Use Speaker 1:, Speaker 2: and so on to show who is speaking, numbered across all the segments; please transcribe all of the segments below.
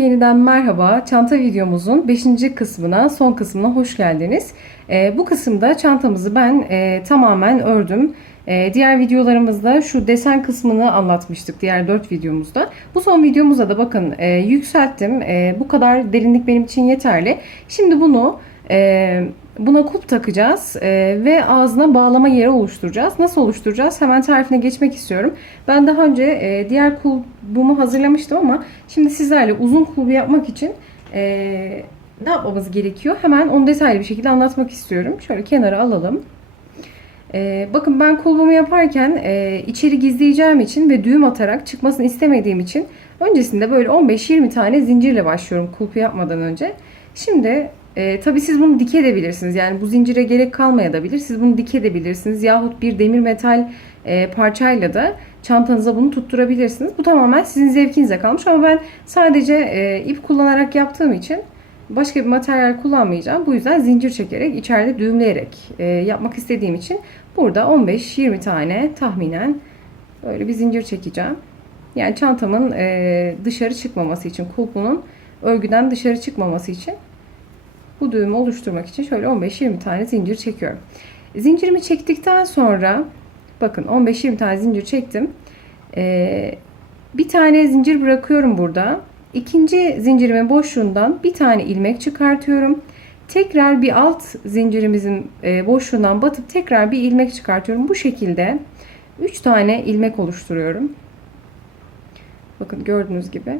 Speaker 1: Yeniden merhaba. Çanta videomuzun 5. kısmına, son kısmına hoş geldiniz. Ee, bu kısımda çantamızı ben e, tamamen ördüm. Ee, diğer videolarımızda şu desen kısmını anlatmıştık diğer 4 videomuzda. Bu son videomuzda da bakın e, yükselttim. E, bu kadar derinlik benim için yeterli. Şimdi bunu e, buna kup takacağız e, ve ağzına bağlama yeri oluşturacağız. Nasıl oluşturacağız? Hemen tarifine geçmek istiyorum. Ben daha önce e, diğer kulbumu hazırlamıştım ama şimdi sizlerle uzun kulbu yapmak için e, ne yapmamız gerekiyor? Hemen onu detaylı bir şekilde anlatmak istiyorum. Şöyle kenara alalım. Bakın ben kulbumu yaparken içeri gizleyeceğim için ve düğüm atarak çıkmasını istemediğim için öncesinde böyle 15-20 tane zincirle başlıyorum kulpu yapmadan önce. Şimdi e, tabii siz bunu dikebilirsiniz. Yani bu zincire gerek kalmayabilir. Siz bunu dikebilirsiniz. Yahut bir demir metal e, parçayla da çantanıza bunu tutturabilirsiniz. Bu tamamen sizin zevkinize kalmış. Ama ben sadece e, ip kullanarak yaptığım için başka bir materyal kullanmayacağım. Bu yüzden zincir çekerek, içeride düğümleyerek e, yapmak istediğim için burada 15-20 tane tahminen böyle bir zincir çekeceğim. Yani çantamın e, dışarı çıkmaması için, kulpunun örgüden dışarı çıkmaması için bu düğümü oluşturmak için şöyle 15-20 tane zincir çekiyorum. Zincirimi çektikten sonra bakın 15-20 tane zincir çektim. Ee, bir tane zincir bırakıyorum burada. İkinci zincirimin boşluğundan bir tane ilmek çıkartıyorum. Tekrar bir alt zincirimizin e, boşluğundan batıp tekrar bir ilmek çıkartıyorum. Bu şekilde 3 tane ilmek oluşturuyorum. Bakın gördüğünüz gibi.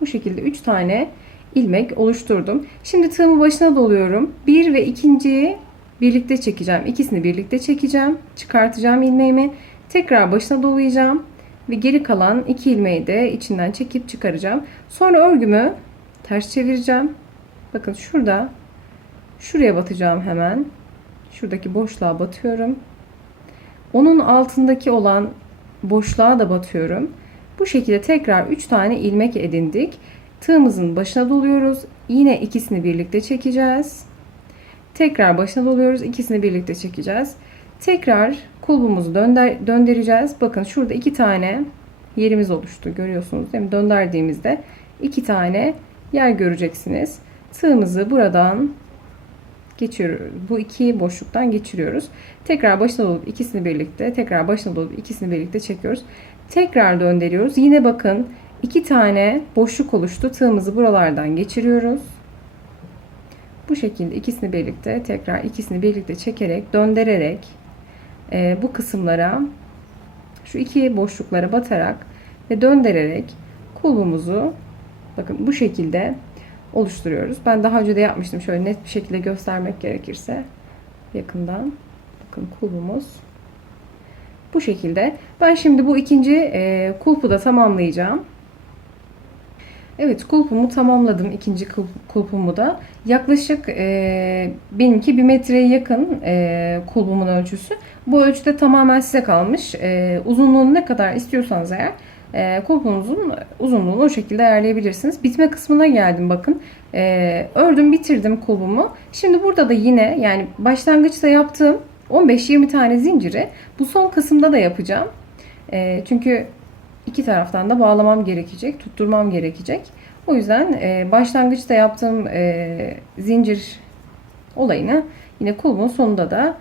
Speaker 1: Bu şekilde 3 tane ilmek oluşturdum. Şimdi tığımı başına doluyorum. Bir ve ikinciyi birlikte çekeceğim. İkisini birlikte çekeceğim. Çıkartacağım ilmeğimi. Tekrar başına dolayacağım. Ve geri kalan iki ilmeği de içinden çekip çıkaracağım. Sonra örgümü ters çevireceğim. Bakın şurada şuraya batacağım hemen. Şuradaki boşluğa batıyorum. Onun altındaki olan boşluğa da batıyorum. Bu şekilde tekrar 3 tane ilmek edindik. Tığımızın başına doluyoruz. Yine ikisini birlikte çekeceğiz. Tekrar başına doluyoruz. İkisini birlikte çekeceğiz. Tekrar kulbumuzu dönder, döndüreceğiz. Bakın şurada iki tane yerimiz oluştu. Görüyorsunuz değil mi? Döndürdüğümüzde iki tane yer göreceksiniz. Tığımızı buradan geçiriyoruz. Bu iki boşluktan geçiriyoruz. Tekrar başına dolup ikisini birlikte, tekrar başına dolup ikisini birlikte çekiyoruz. Tekrar döndürüyoruz. Yine bakın iki tane boşluk oluştu. Tığımızı buralardan geçiriyoruz. Bu şekilde ikisini birlikte tekrar ikisini birlikte çekerek döndürerek e, bu kısımlara şu iki boşluklara batarak ve döndürerek kulbumuzu bakın bu şekilde oluşturuyoruz. Ben daha önce de yapmıştım. Şöyle net bir şekilde göstermek gerekirse yakından. Bakın kulbumuz bu şekilde. Ben şimdi bu ikinci e, kulpu da tamamlayacağım. Evet kulpumu tamamladım ikinci kulpumu da. Yaklaşık e, benimki bir metreye yakın e, kulpumun ölçüsü. Bu ölçüde tamamen size kalmış. E, uzunluğunu ne kadar istiyorsanız eğer e, kulpunuzun uzunluğunu o şekilde ayarlayabilirsiniz. Bitme kısmına geldim bakın. E, ördüm bitirdim kulpumu. Şimdi burada da yine yani başlangıçta yaptığım 15-20 tane zinciri bu son kısımda da yapacağım. E, çünkü iki taraftan da bağlamam gerekecek, tutturmam gerekecek. O yüzden e, başlangıçta yaptığım e, zincir olayını yine kulbun sonunda da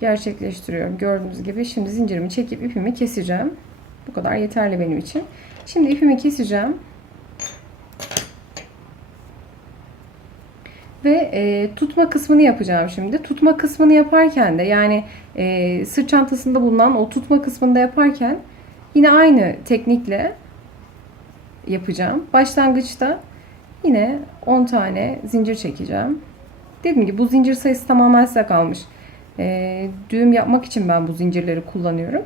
Speaker 1: gerçekleştiriyorum. Gördüğünüz gibi şimdi zincirimi çekip ipimi keseceğim. Bu kadar yeterli benim için. Şimdi ipimi keseceğim. Ve e, tutma kısmını yapacağım şimdi. Tutma kısmını yaparken de yani e, sırt çantasında bulunan o tutma kısmında yaparken Yine aynı teknikle yapacağım. Başlangıçta yine 10 tane zincir çekeceğim. Dediğim gibi bu zincir sayısı tamamen size kalmış. E, düğüm yapmak için ben bu zincirleri kullanıyorum.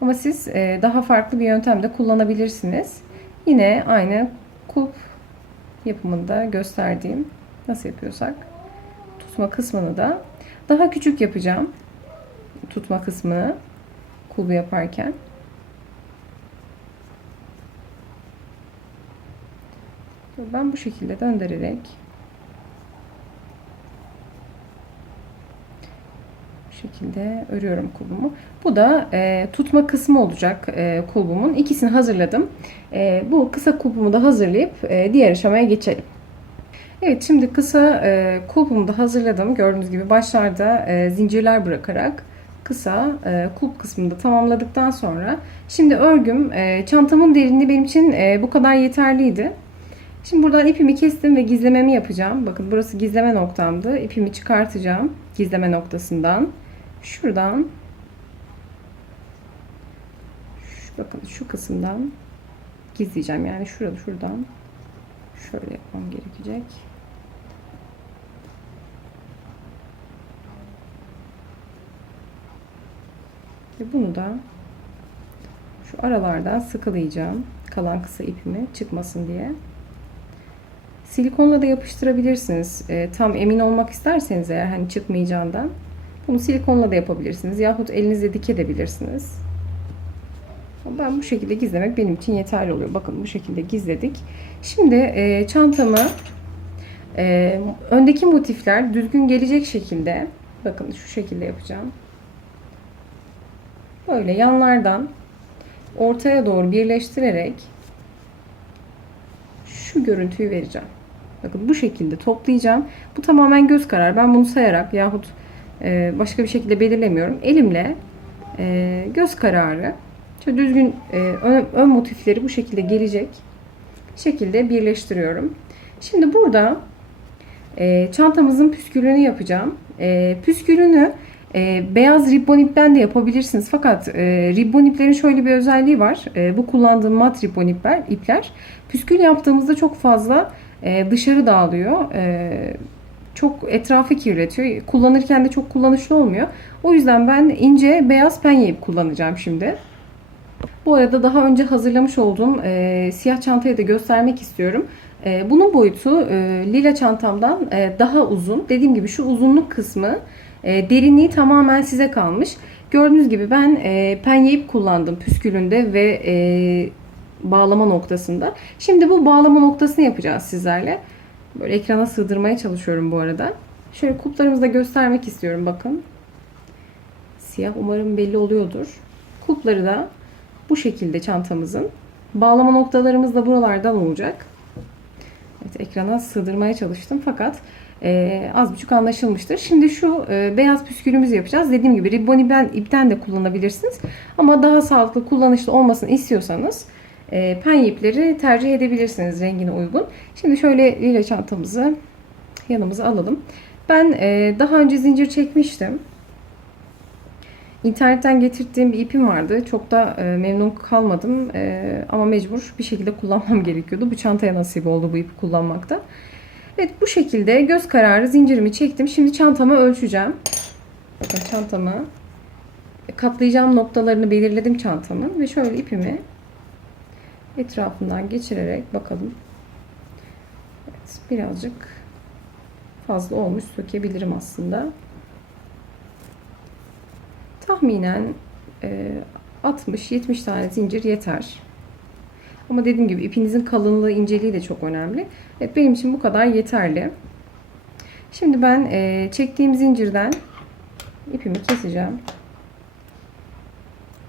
Speaker 1: Ama siz e, daha farklı bir yöntemde kullanabilirsiniz. Yine aynı kulp yapımında gösterdiğim nasıl yapıyorsak tutma kısmını da daha küçük yapacağım. Tutma kısmını kulbu yaparken. Ben bu şekilde döndürerek şekilde örüyorum kulbumu. Bu da e, tutma kısmı olacak e, kulbumun. İkisini hazırladım. E, bu kısa kulbumu da hazırlayıp e, diğer aşamaya geçelim. Evet şimdi kısa e, kulpumu da hazırladım. Gördüğünüz gibi başlarda e, zincirler bırakarak kısa e, kulp kısmını da tamamladıktan sonra şimdi örgüm e, çantamın derinliği benim için e, bu kadar yeterliydi. Şimdi buradan ipimi kestim ve gizlememi yapacağım. Bakın burası gizleme noktamdı. İpimi çıkartacağım gizleme noktasından. Şuradan şu, bakın şu kısımdan gizleyeceğim. Yani şurada şuradan şöyle yapmam gerekecek. Ve bunu da şu aralardan sıkılayacağım. Kalan kısa ipimi çıkmasın diye. Silikonla da yapıştırabilirsiniz. E, tam emin olmak isterseniz eğer hani çıkmayacağından bunu silikonla da yapabilirsiniz. Yahut elinizle dikebilirsiniz. Ben bu şekilde gizlemek benim için yeterli oluyor. Bakın bu şekilde gizledik. Şimdi e, çantamı e, öndeki motifler düzgün gelecek şekilde bakın şu şekilde yapacağım. Böyle yanlardan ortaya doğru birleştirerek şu görüntüyü vereceğim. Bakın bu şekilde toplayacağım. Bu tamamen göz kararı. Ben bunu sayarak yahut e, başka bir şekilde belirlemiyorum. Elimle e, göz kararı şöyle düzgün e, ön, ön motifleri bu şekilde gelecek şekilde birleştiriyorum. Şimdi burada e, çantamızın püskülünü yapacağım. E, püskülünü e, beyaz ribbon ipten de yapabilirsiniz. Fakat e, ribbon iplerin şöyle bir özelliği var. E, bu kullandığım mat ribbon ipler, ipler püskül yaptığımızda çok fazla e, dışarı dağılıyor. E, çok etrafı kirletiyor. Kullanırken de çok kullanışlı olmuyor. O yüzden ben ince beyaz penye ip kullanacağım şimdi. Bu arada daha önce hazırlamış olduğum e, siyah çantayı da göstermek istiyorum. E, bunun boyutu e, lila çantamdan e, daha uzun. Dediğim gibi şu uzunluk kısmı e, derinliği tamamen size kalmış. Gördüğünüz gibi ben e, penye ip kullandım püskülünde ve e, bağlama noktasında. Şimdi bu bağlama noktasını yapacağız sizlerle. Böyle ekrana sığdırmaya çalışıyorum bu arada. Şöyle kulplarımızı da göstermek istiyorum bakın. Siyah umarım belli oluyordur. Kulpları da bu şekilde çantamızın. Bağlama noktalarımız da buralardan olacak. Evet, ekrana sığdırmaya çalıştım fakat e, az buçuk anlaşılmıştır. Şimdi şu e, beyaz püskülümüzü yapacağız. Dediğim gibi ribbon ipten, ipten de kullanabilirsiniz. Ama daha sağlıklı, kullanışlı olmasını istiyorsanız e, penye ipleri tercih edebilirsiniz rengine uygun. Şimdi şöyle lila çantamızı yanımıza alalım. Ben e, daha önce zincir çekmiştim. İnternetten getirdiğim bir ipim vardı. Çok da e, memnun kalmadım. Ama mecbur bir şekilde kullanmam gerekiyordu. Bu çantaya nasip oldu bu ipi kullanmakta. Evet bu şekilde göz kararı zincirimi çektim. Şimdi çantamı ölçeceğim. Bakın çantamı katlayacağım noktalarını belirledim çantamın. Ve şöyle ipimi etrafından geçirerek bakalım. Evet, birazcık fazla olmuş sökebilirim aslında. Tahminen e, 60-70 tane zincir yeter. Ama dediğim gibi ipinizin kalınlığı, inceliği de çok önemli. Evet benim için bu kadar yeterli. Şimdi ben e, çektiğim zincirden ipimi keseceğim.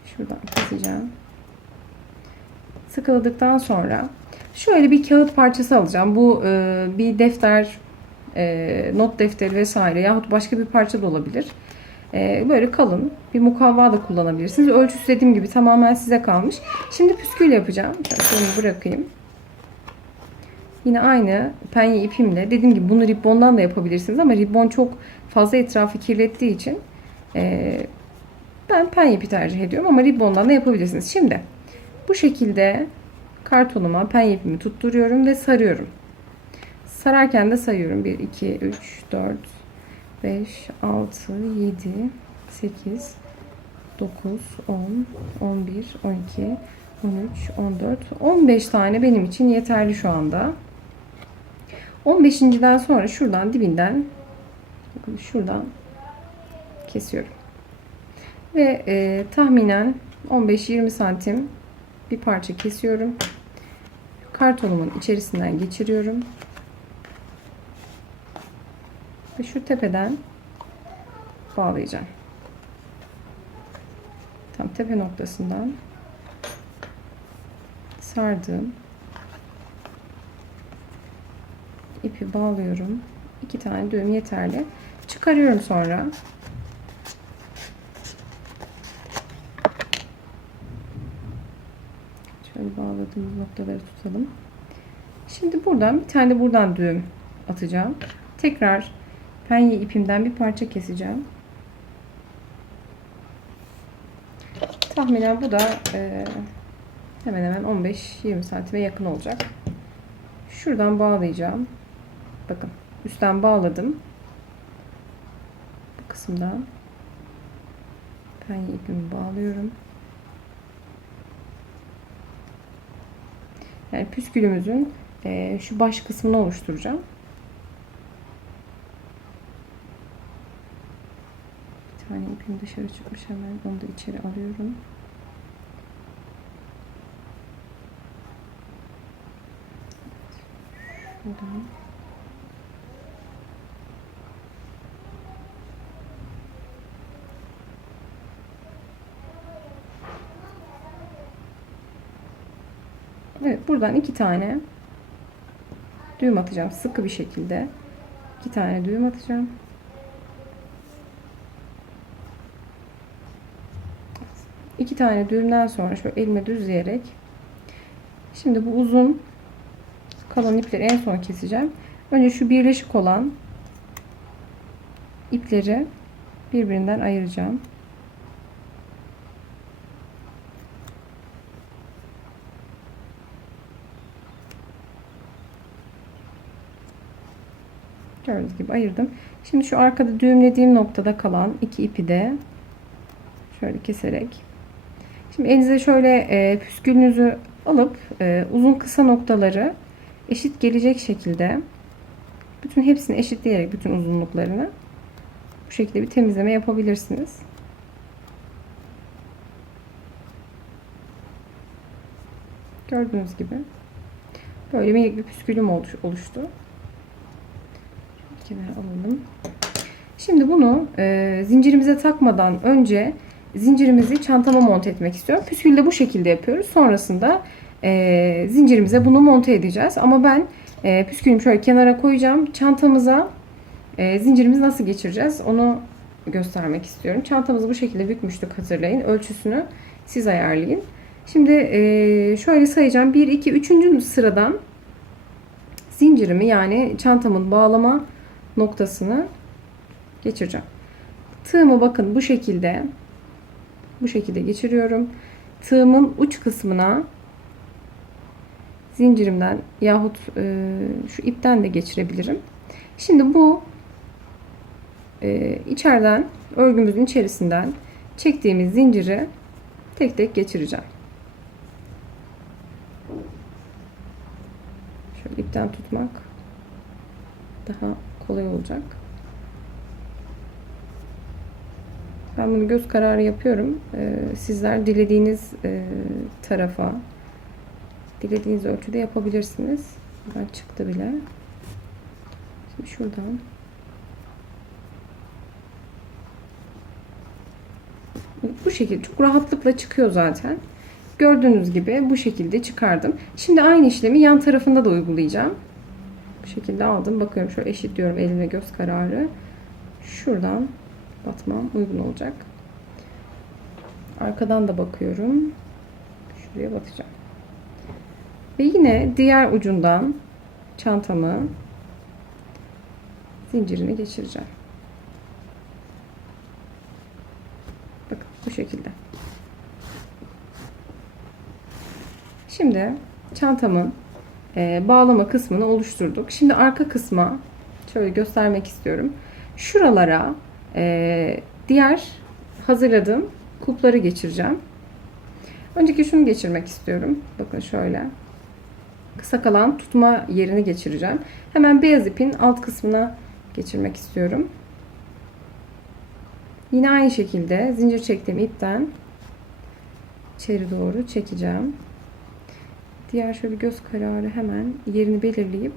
Speaker 1: Şuradan keseceğim. Sıkıladıktan sonra şöyle bir kağıt parçası alacağım. Bu e, bir defter, e, not defteri vesaire yahut başka bir parça da olabilir. E, böyle kalın bir mukavva da kullanabilirsiniz. Ölçüsü dediğim gibi tamamen size kalmış. Şimdi püskül yapacağım. Şöyle bırakayım. Yine aynı penye ipimle dediğim gibi bunu ribbondan da yapabilirsiniz ama ribbon çok fazla etrafı kirlettiği için e, ben penye ipi tercih ediyorum ama ribbondan da yapabilirsiniz. Şimdi bu şekilde kartonuma penye ipimi tutturuyorum ve sarıyorum. Sararken de sayıyorum. 1, 2, 3, 4, 5, 6, 7, 8, 9, 10, 11, 12, 13, 14, 15 tane benim için yeterli şu anda. 15.den sonra şuradan dibinden şuradan kesiyorum. Ve e, tahminen 15-20 santim bir parça kesiyorum. Kartonumun içerisinden geçiriyorum. Ve şu tepeden bağlayacağım. tepe noktasından sardım. ipi bağlıyorum. İki tane düğüm yeterli. Çıkarıyorum sonra. Bağladığımız noktaları tutalım. Şimdi buradan bir tane buradan düğüm atacağım. Tekrar penye ipimden bir parça keseceğim. Tahminen bu da e, hemen hemen 15-20 santime yakın olacak. Şuradan bağlayacağım. Bakın üstten bağladım. Bu kısımdan penye ipimi bağlıyorum. Yani püskülümüzün e, şu baş kısmını oluşturacağım. Bir tane ipim dışarı çıkmış hemen onu da içeri alıyorum. Şuradan. Buradan iki tane düğüm atacağım sıkı bir şekilde. iki tane düğüm atacağım. İki tane düğümden sonra şöyle elime düzleyerek şimdi bu uzun kalan ipleri en son keseceğim. Önce şu birleşik olan ipleri birbirinden ayıracağım. Gördüğünüz gibi ayırdım. Şimdi şu arkada düğümlediğim noktada kalan iki ipi de şöyle keserek. Şimdi elinize şöyle e, püskülünüzü alıp e, uzun kısa noktaları eşit gelecek şekilde bütün hepsini eşitleyerek bütün uzunluklarını bu şekilde bir temizleme yapabilirsiniz. Gördüğünüz gibi böyle minik bir püskülüm oluştu. Kenara alalım. Şimdi bunu e, zincirimize takmadan önce zincirimizi çantama monte etmek istiyorum. Püskülü de bu şekilde yapıyoruz. Sonrasında e, zincirimize bunu monte edeceğiz. Ama ben e, püskülümü şöyle kenara koyacağım. Çantamıza e, zincirimizi nasıl geçireceğiz onu göstermek istiyorum. Çantamızı bu şekilde bükmüştük hatırlayın. Ölçüsünü siz ayarlayın. Şimdi e, şöyle sayacağım. 1, 2, 3. sıradan zincirimi yani çantamın bağlama noktasını geçireceğim. Tığımı bakın bu şekilde bu şekilde geçiriyorum. Tığımın uç kısmına zincirimden yahut e, şu ipten de geçirebilirim. Şimdi bu e, içeriden örgümüzün içerisinden çektiğimiz zinciri tek tek geçireceğim. Şöyle ipten tutmak daha kolay olacak. Ben bunu göz kararı yapıyorum. Ee, sizler dilediğiniz e, tarafa, dilediğiniz ölçüde yapabilirsiniz. Ben çıktı bile. Şimdi şuradan bu şekilde çok rahatlıkla çıkıyor zaten. Gördüğünüz gibi bu şekilde çıkardım. Şimdi aynı işlemi yan tarafında da uygulayacağım. Şekilde aldım. Bakıyorum şöyle eşitliyorum elimle göz kararı. Şuradan batmam uygun olacak. Arkadan da bakıyorum. Şuraya batacağım. Ve yine diğer ucundan çantamı zincirini geçireceğim. Bakın bu şekilde. Şimdi çantamın e, bağlama kısmını oluşturduk. Şimdi arka kısma şöyle göstermek istiyorum. Şuralara e, diğer hazırladığım kupları geçireceğim. Önceki şunu geçirmek istiyorum. Bakın şöyle. Kısa kalan tutma yerini geçireceğim. Hemen beyaz ipin alt kısmına geçirmek istiyorum. Yine aynı şekilde zincir çektiğim ipten içeri doğru çekeceğim. Diğer şöyle göz kararı hemen yerini belirleyip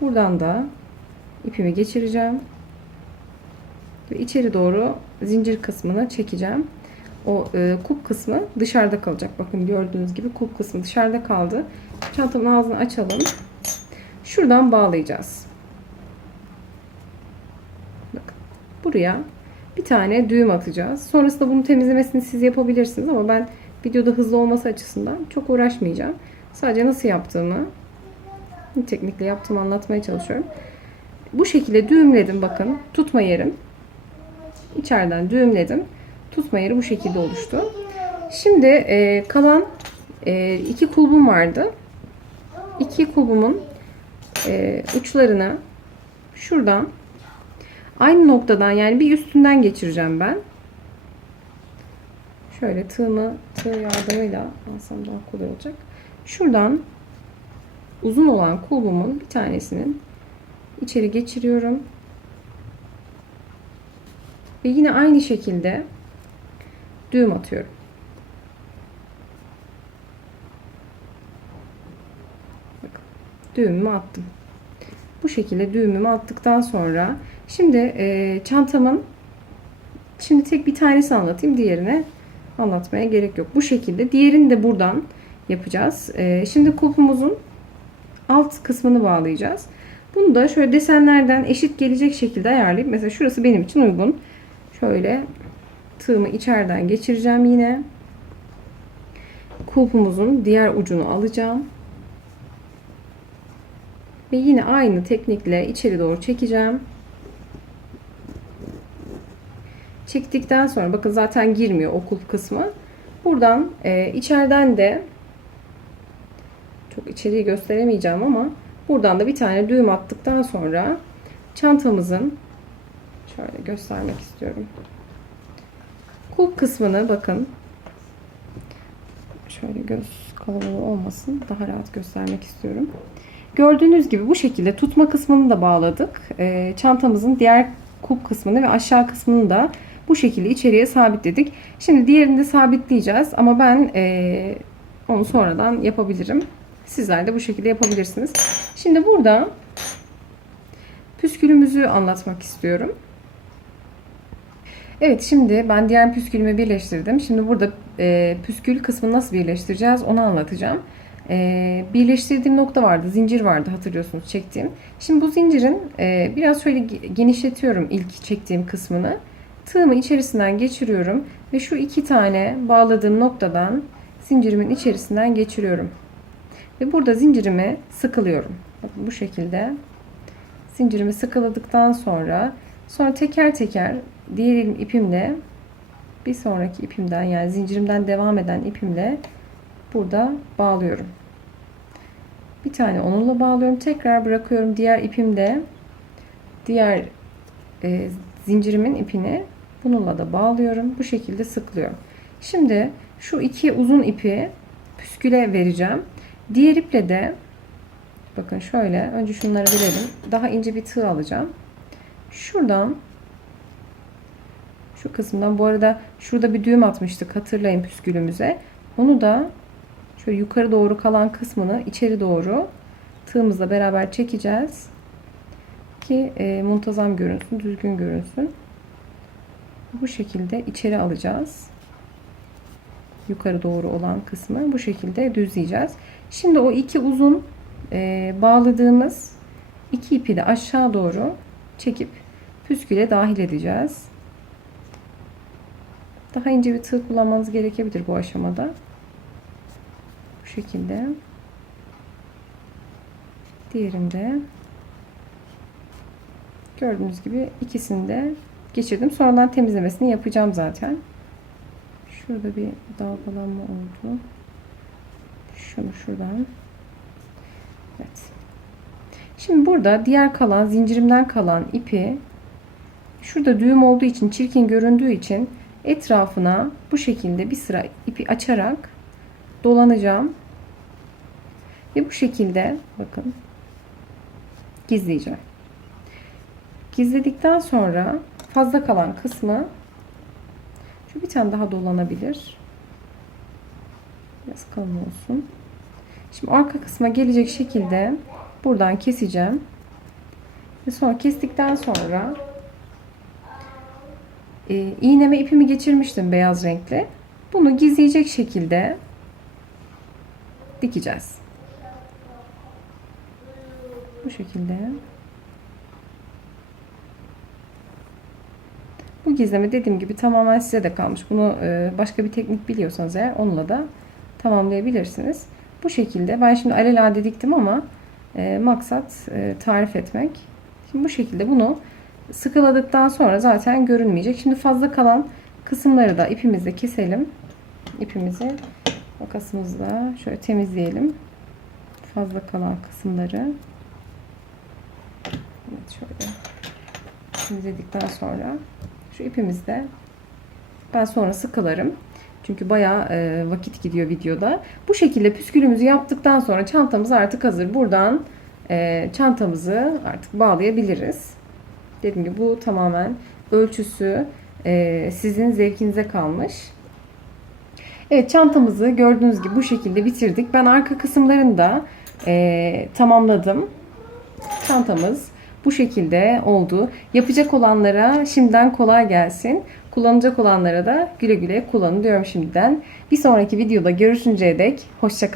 Speaker 1: buradan da ipimi geçireceğim. Ve içeri doğru zincir kısmını çekeceğim. O e, kulp kısmı dışarıda kalacak. Bakın gördüğünüz gibi kulp kısmı dışarıda kaldı. Çantamın ağzını açalım. Şuradan bağlayacağız. Bakın buraya tane düğüm atacağız. Sonrasında bunu temizlemesini siz yapabilirsiniz ama ben videoda hızlı olması açısından çok uğraşmayacağım. Sadece nasıl yaptığımı teknikle yaptığımı anlatmaya çalışıyorum. Bu şekilde düğümledim bakın. Tutma yerim. İçeriden düğümledim. Tutma yeri bu şekilde oluştu. Şimdi e, kalan e, iki kulbum vardı. İki kulbumun e, uçlarına şuradan aynı noktadan yani bir üstünden geçireceğim ben. Şöyle tığımı tığ yardımıyla alsam daha kolay olacak. Şuradan uzun olan kulbumun bir tanesinin içeri geçiriyorum. Ve yine aynı şekilde düğüm atıyorum. Bakın, düğümümü attım. Bu şekilde düğümümü attıktan sonra şimdi e, çantamın şimdi tek bir tanesi anlatayım. Diğerine anlatmaya gerek yok. Bu şekilde. Diğerini de buradan yapacağız. E, şimdi kulpumuzun alt kısmını bağlayacağız. Bunu da şöyle desenlerden eşit gelecek şekilde ayarlayıp mesela şurası benim için uygun. Şöyle tığımı içeriden geçireceğim yine. Kulpumuzun diğer ucunu alacağım. Ve yine aynı teknikle içeri doğru çekeceğim. Çektikten sonra bakın zaten girmiyor o kulp kısmı. Buradan e, içeriden de çok içeriği gösteremeyeceğim ama buradan da bir tane düğüm attıktan sonra çantamızın şöyle göstermek istiyorum. Kulp kısmını bakın şöyle göz kalabalığı olmasın daha rahat göstermek istiyorum. Gördüğünüz gibi bu şekilde tutma kısmını da bağladık. Ee, çantamızın diğer kulp kısmını ve aşağı kısmını da bu şekilde içeriye sabitledik. Şimdi diğerini de sabitleyeceğiz ama ben e, onu sonradan yapabilirim. Sizler de bu şekilde yapabilirsiniz. Şimdi burada püskülümüzü anlatmak istiyorum. Evet şimdi ben diğer püskülümü birleştirdim. Şimdi burada e, püskül kısmını nasıl birleştireceğiz onu anlatacağım. E, birleştirdiğim nokta vardı. Zincir vardı hatırlıyorsunuz çektiğim. Şimdi bu zincirin e, biraz şöyle genişletiyorum ilk çektiğim kısmını. Tığımı içerisinden geçiriyorum. Ve şu iki tane bağladığım noktadan zincirimin içerisinden geçiriyorum. Ve burada zincirimi sıkılıyorum. Bakın bu şekilde zincirimi sıkıladıktan sonra sonra teker teker diğer ipimle bir sonraki ipimden yani zincirimden devam eden ipimle burada bağlıyorum. Bir tane onunla bağlıyorum. Tekrar bırakıyorum. Diğer ipimde diğer e, zincirimin ipini bununla da bağlıyorum. Bu şekilde sıklıyorum. Şimdi şu iki uzun ipi püsküle vereceğim. Diğer iple de bakın şöyle önce şunları verelim. Daha ince bir tığ alacağım. Şuradan şu kısımdan bu arada şurada bir düğüm atmıştık hatırlayın püskülümüze. Onu da şöyle yukarı doğru kalan kısmını içeri doğru tığımızla beraber çekeceğiz. Ki e, muntazam görünsün, düzgün görünsün. Bu şekilde içeri alacağız. Yukarı doğru olan kısmı bu şekilde düzleyeceğiz. Şimdi o iki uzun e, bağladığımız iki ipi de aşağı doğru çekip püsküle dahil edeceğiz. Daha ince bir tığ kullanmanız gerekebilir bu aşamada. Bu şekilde. Diğerinde gördüğünüz gibi ikisini de geçirdim. Sonradan temizlemesini yapacağım zaten. Şurada bir dalgalanma oldu. Şunu şuradan. Evet. Şimdi burada diğer kalan zincirimden kalan ipi şurada düğüm olduğu için çirkin göründüğü için etrafına bu şekilde bir sıra ipi açarak dolanacağım. Ve bu şekilde bakın gizleyeceğim. Gizledikten sonra fazla kalan kısmı şu bir tane daha dolanabilir. Biraz kalın olsun. Şimdi arka kısma gelecek şekilde buradan keseceğim. Ve sonra kestikten sonra e, iğneme ipimi geçirmiştim beyaz renkli. Bunu gizleyecek şekilde dikeceğiz. Bu şekilde. Bu gizleme dediğim gibi tamamen size de kalmış. Bunu e, başka bir teknik biliyorsanız eğer onunla da tamamlayabilirsiniz. Bu şekilde ben şimdi alelade diktim ama e, maksat e, tarif etmek. Şimdi bu şekilde bunu sıkıladıktan sonra zaten görünmeyecek. Şimdi fazla kalan kısımları da ipimizle keselim. İpimizi makasımızla şöyle temizleyelim. Fazla kalan kısımları. Evet şöyle temizledikten sonra şu ipimizde ben sonra sıkılarım. Çünkü bayağı e, vakit gidiyor videoda. Bu şekilde püskülümüzü yaptıktan sonra çantamız artık hazır. Buradan e, çantamızı artık bağlayabiliriz. Dediğim gibi bu tamamen ölçüsü e, sizin zevkinize kalmış. Evet çantamızı gördüğünüz gibi bu şekilde bitirdik. Ben arka kısımlarını da tamamladım. Çantamız bu şekilde oldu. Yapacak olanlara şimdiden kolay gelsin. Kullanacak olanlara da güle güle kullanın diyorum şimdiden. Bir sonraki videoda görüşünceye dek hoşçakalın.